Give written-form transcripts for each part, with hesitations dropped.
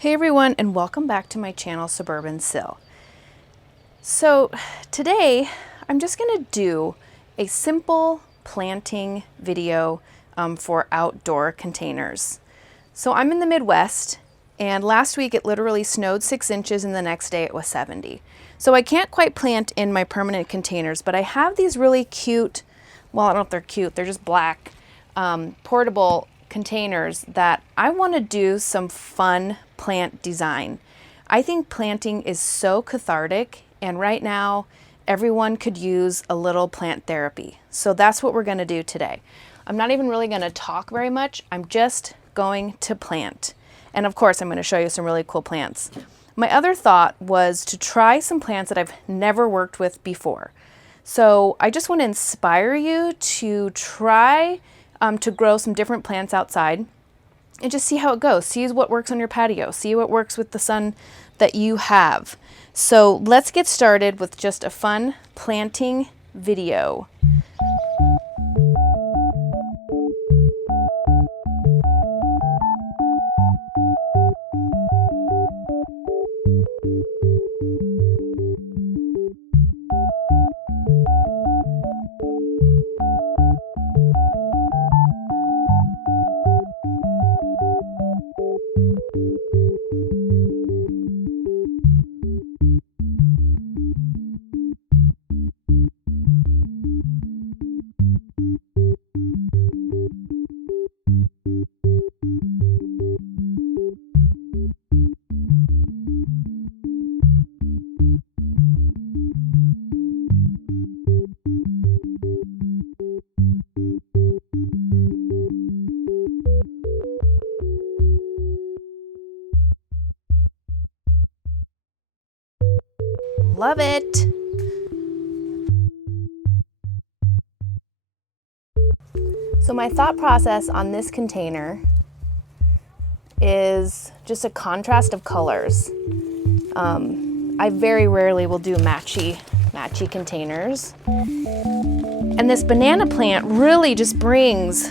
Hey everyone, and welcome back to my channel, Suburban Sil. So today I'm just gonna do a simple planting video for outdoor containers. So I'm in the Midwest, and last week it literally snowed 6 inches and the next day it was 70. So I can't quite plant in my permanent containers, but I have these really cute, well, I don't know if they're cute, they're just black, portable containers that I want to do some fun plant design. I think planting is so cathartic, and right now everyone could use a little plant therapy. So that's what we're going to do today. I'm not even really going to talk very much. I'm just going to plant. And of course, I'm going to show you some really cool plants. My other thought was to try some plants that I've never worked with before. So I just want to inspire you to try to grow some different plants outside and just see how it goes. See what works on your patio. See what works with the sun that you have. So let's get started with just a fun planting video. Love it. So my thought process on this container is just a contrast of colors. I very rarely will do matchy containers. And this banana plant really just brings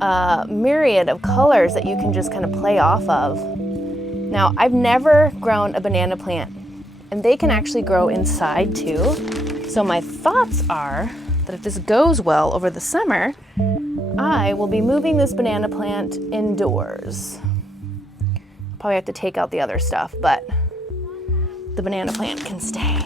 a myriad of colors that you can just kind of play off of. Now, I've never grown a banana plant, and they can actually grow inside too. So my thoughts are that if this goes well over the summer, I will be moving this banana plant indoors. Probably have to take out the other stuff, but the banana plant can stay.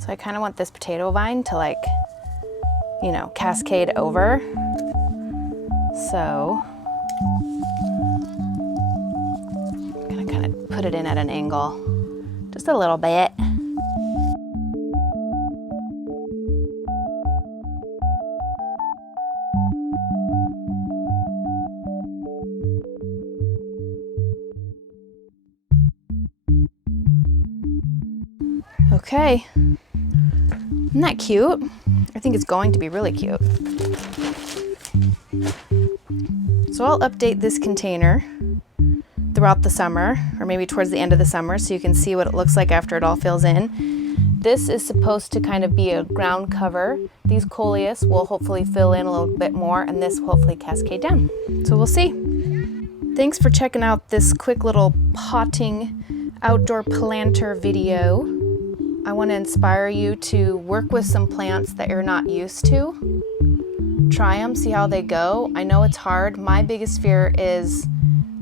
So I kind of want this potato vine to cascade over. So I'm gonna kind of put it in at an angle, just a little bit. Okay. Isn't that cute? I think it's going to be really cute. So I'll update this container throughout the summer, or maybe towards the end of the summer, so you can see what it looks like after it all fills in. This is supposed to kind of be a ground cover. These Coleus will hopefully fill in a little bit more, and this will hopefully cascade down. So we'll see. Thanks for checking out this quick little potting outdoor planter video. I want to inspire you to work with some plants that you're not used to. Try them, see how they go. I know it's hard. My biggest fear is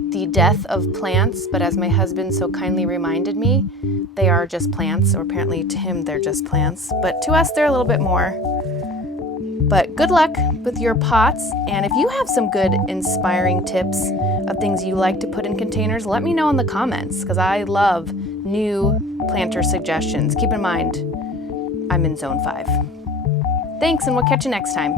the death of plants, but as my husband so kindly reminded me, they are just plants, or apparently to him they're just plants, but to us they're a little bit more. But good luck with your pots, and if you have some good inspiring tips of things you like to put in containers, let me know in the comments, because I love new planter suggestions. Keep in mind, I'm in zone 5. Thanks, and we'll catch you next time.